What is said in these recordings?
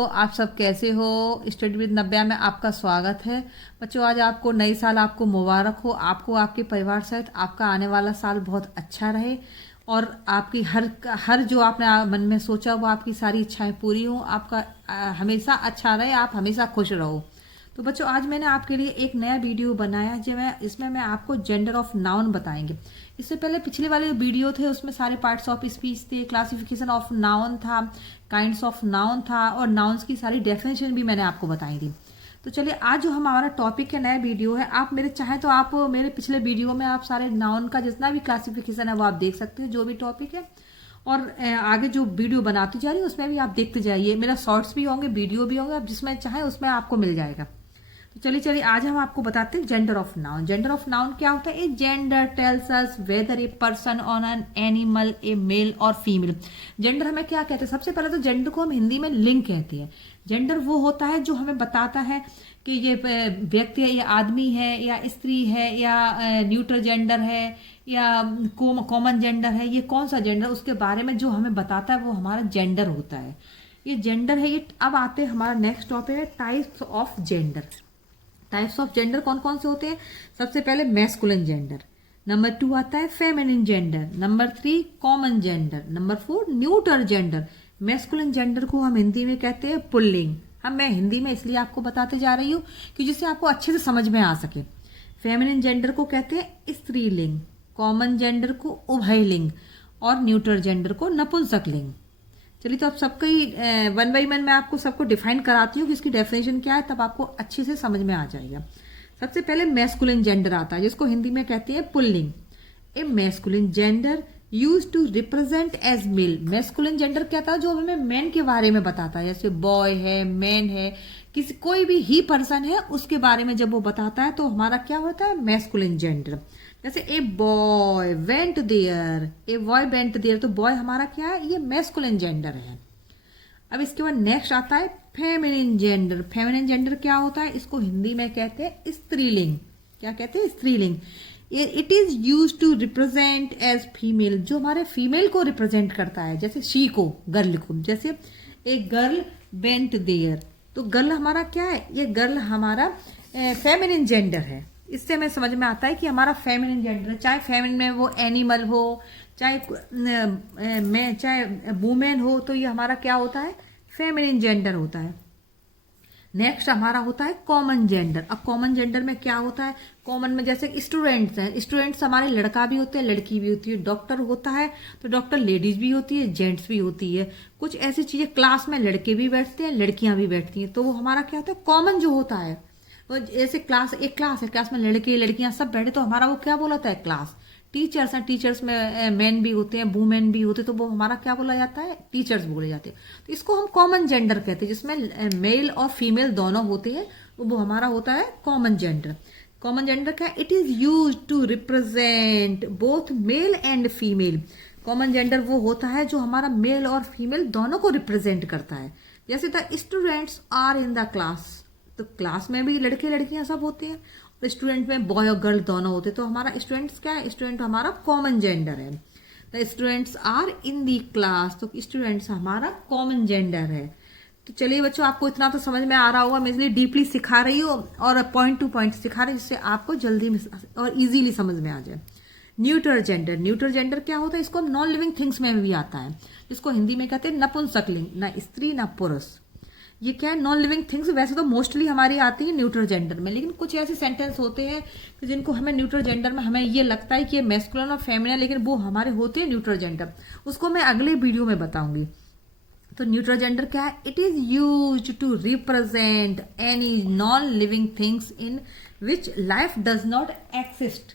आप सब कैसे हो। स्टडी विद नव्या में आपका स्वागत है। बच्चों, आज आपको नई साल आपको मुबारक हो। आपको आपके परिवार सहित आपका आने वाला साल बहुत अच्छा रहे और आपकी हर जो आपने मन में सोचा वो आपकी सारी इच्छाएं पूरी हो। आपका हमेशा अच्छा रहे, आप हमेशा खुश रहो। तो बच्चों, आज मैंने आपके लिए एक नया वीडियो बनाया इसमें मैं आपको जेंडर ऑफ नाउन बताएंगे। इससे पहले पिछले वाले वीडियो थे, उसमें सारे पार्ट्स ऑफ स्पीच थे, क्लासिफिकेशन ऑफ नाउन था, काइंड्स ऑफ नाउन था और नाउन्स की सारी डेफिनेशन भी मैंने आपको बताई थी। तो चलिए, आज जो हमारा टॉपिक है, नया वीडियो है, आप मेरे चाहें तो आप मेरे पिछले वीडियो में आप सारे नाउन का जितना भी क्लासिफिकेशन है वो आप देख सकते हैं, जो भी टॉपिक है। और आगे जो वीडियो बनाती जा रही है उसमें भी आप देखते जाइए। मेरा शॉर्ट्स भी होंगे, वीडियो भी होंगे, आप जिसमें चाहें उसमें आपको मिल जाएगा। तो चलिए आज हम आपको बताते हैं gender of noun. Gender of noun क्या होता है? A gender tells us whether a person on an animal a male और फीमेल। जेंडर हमें क्या कहते हैं? सबसे पहले तो जेंडर को हम हिंदी में लिंग कहते हैं। जेंडर वो होता है जो हमें बताता है कि ये व्यक्ति है, या आदमी है, या स्त्री है, या न्यूट्रल जेंडर है, या कॉमन जेंडर है, ये कौन सा जेंडर, उसके बारे में जो हमें बताता है वो हमारा जेंडर होता है। ये जेंडर है। ये अब आते हैं हमारा नेक्स्ट टॉपिक है types of gender. Types of gender कौन कौन से होते हैं? सबसे पहले मैस्कुलिन जेंडर, नंबर 2 आता है feminine gender, number 3 common gender, number 4 neutral gender. Masculine gender को हम हिंदी में कहते हैं पुल्लिंग। मैं हिंदी में इसलिए आपको बताते जा रही हूँ कि जिससे आपको अच्छे से समझ में आ सके। फेमिनिन जेंडर को कहते हैं स्त्रीलिंग, कॉमन जेंडर को उभयलिंग और न्यूट्रल जेंडर को नपुंसकलिंग। चलिए, तो अब सबको ही वन बाई वन मैं आपको सबको डिफाइन कराती हूँ कि इसकी डेफिनेशन क्या है, तब आपको अच्छे से समझ में आ जाएगा। सबसे पहले मैस्कुलिन जेंडर आता है, जिसको हिंदी में कहते हैं पुल्लिंग। A masculine gender use to represent as male. Masculine gender क्या था? जो हमें मैन के बारे में बताता है, जैसे बॉय है, मैन है, कोई भी ही पर्सन है, उसके बारे में जब वो बताता है तो हमारा क्या होता है? Masculine gender. जैसे a boy went there, a boy went there, तो बॉय हमारा क्या है? ये मैस्कुलिन जेंडर है। अब इसके बाद नेक्स्ट आता है फेमिनिन जेंडर। फेमिनिन जेंडर क्या होता है? इसको हिंदी में कहते हैं स्त्रीलिंग। क्या कहते हैं? स्त्रीलिंग। It is use to represent as female, जो हमारे फीमेल को रिप्रेजेंट करता है, जैसे शी को, गर्ल को। जैसे ए गर्ल वेंट देयर, तो गर्ल हमारा क्या है? ये गर्ल हमारा फेमिनिन जेंडर है। इससे हमें समझ में आता है कि हमारा फेमिनिन जेंडर है। चाहे फेमिनिन में वो एनिमल हो, चाहे वुमेन हो, तो ये हमारा क्या होता है? फेमिनिन जेंडर होता है। नेक्स्ट हमारा होता है कॉमन जेंडर। अब कॉमन जेंडर में क्या होता है? कॉमन में जैसे स्टूडेंट्स हैं, स्टूडेंट्स हमारे लड़का भी होते हैं, लड़की भी होती है। डॉक्टर होता है तो डॉक्टर लेडीज भी होती है, जेंट्स भी होती है। कुछ ऐसी चीजें, क्लास में लड़के भी बैठते हैं, लड़कियां भी बैठती हैं, तो वो हमारा क्या होता है? कॉमन जो होता है। तो जैसे एक क्लास है, क्लास में लड़के लड़कियां सब बैठे, तो हमारा वो क्या बोलाता है? क्लास। टीचर्स हैं, टीचर्स में मेन भी होते हैं, वुमेन भी होते हैं, तो वो हमारा क्या बोला जाता है? टीचर्स बोले जाते हैं। तो इसको हम कॉमन जेंडर कहते हैं, जिसमें मेल और फीमेल दोनों होते हैं, वो हमारा होता है कॉमन जेंडर। कॉमन जेंडर क्या है? It is use to represent both male and female. Common gender वो होता है जो हमारा मेल और फीमेल दोनों को रिप्रेजेंट करता है। जैसे the students are in the class, तो क्लास में भी लड़के लड़कियां सब होते हैं, स्टूडेंट में बॉय और गर्ल दोनों होते हैं, तो हमारा स्टूडेंट्स क्या है? स्टूडेंट हमारा कॉमन जेंडर है। The students are in the class, तो स्टूडेंट्स हमारा कॉमन जेंडर है। तो चलिए बच्चों, आपको इतना तो समझ में आ रहा होगा। मैं इसलिए डीपली सिखा रही हूँ और पॉइंट टू पॉइंट सिखा रही हूँ, जिससे आपको जल्दी में और इजीली समझ में आ जाए। Neutral gender. न्यूट्रल जेंडर क्या होता है? इसको नॉन लिविंग थिंग्स में भी आता है, जिसको हिंदी में कहते हैं नपुंसकलिंग, ना स्त्री ना पुरुष। ये क्या है? Non living things. वैसे तो मोस्टली हमारी आती है न्यूट्रल जेंडर में, लेकिन कुछ ऐसे सेंटेंस होते हैं कि जिनको हमें न्यूट्रल जेंडर में हमें ये लगता है कि ये मैस्कुलिन और फेमिनिन, लेकिन वो हमारे होते हैं न्यूट्रल जेंडर। उसको मैं अगले वीडियो में बताऊंगी। तो न्यूट्रल जेंडर क्या है? It is use to represent any non living things in which life does not exist.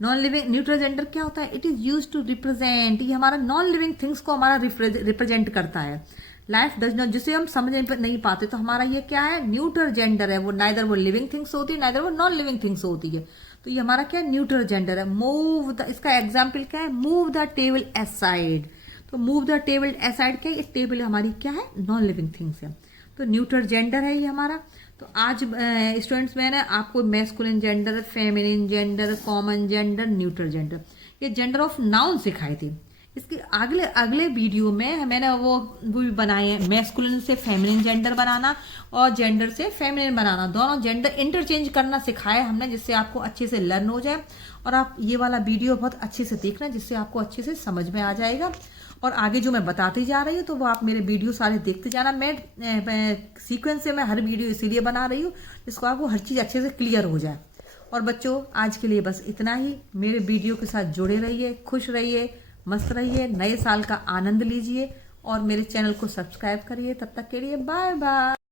Non living neutral gender क्या होता है? It is use to represent, ये हमारा नॉन लिविंग थिंग्स को हमारा रिप्रेजेंट करता है। लाइफ डज नॉट, जिसे हम समझ नहीं पाते, तो हमारा ये क्या है? न्यूट्रल जेंडर है। वो नाइदर वो लिविंग थिंग्स होती है, नाइदर वो नॉन लिविंग थिंग्स होती है। तो ये हमारा क्या है? न्यूट्रल जेंडर है। मूव द, इसका एग्जाम्पल क्या है? Move the table aside. तो मूव द टेबल असाइड क्या है? ये टेबल हमारी क्या है? नॉन लिविंग थिंग्स है। तो न्यूट्रल जेंडर है ये हमारा। तो आज स्टूडेंट्स, मैंने आपको masculine gender, feminine gender, common gender, neutral gender, ये जेंडर ऑफ नाउन सिखाए थे। इसके अगले अगले वीडियो में मैंने वो भी बनाए हैं, मैस्कुलिन से फेमिनिन जेंडर बनाना और जेंडर से फेमिनिन बनाना, दोनों जेंडर इंटरचेंज करना सिखाया हमने, जिससे आपको अच्छे से लर्न हो जाए। और आप ये वाला वीडियो बहुत अच्छे से देखना, जिससे आपको अच्छे से समझ में आ जाएगा। और आगे जो मैं बताती जा रही हूँ तो वो आप मेरे वीडियो सारे देखते जाना। मैं सीक्वेंस से मैं हर वीडियो इसीलिए बना रही हूँ जिसको आपको हर चीज़ अच्छे से क्लियर हो जाए। और बच्चों आज के लिए बस इतना ही। मेरे वीडियो के साथ जुड़े रहिए, खुश रहिए, मस्त रहिए, नए साल का आनंद लीजिए और मेरे चैनल को सब्सक्राइब करिए। तब तक के लिए बाय बाय।